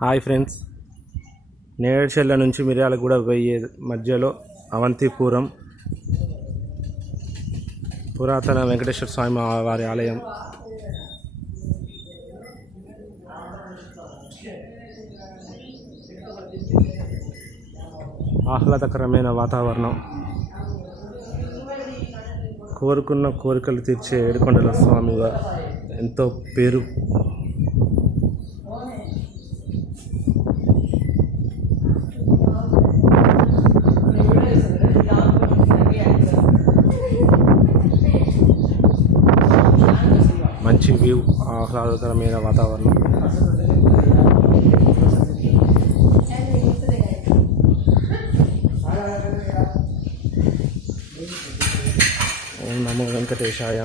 Hi friends, Nereducherla నుంచి మిర్యాలగూడ పోయే మధ్యలో అవంతిపురం పురాతన వెంకటేశ్వర స్వామి వారి ఆలయం. ఆహ్లాదకరమైన వాతావరణం, కోరుకున్న కోరికలు తీర్చే ఏడుకొండల స్వామి ఎంతో పేరు. మంచి వ్యూ, ఆహ్లాదకరమైన వాతావరణం. ఓం నమో వెంకటేశాయ.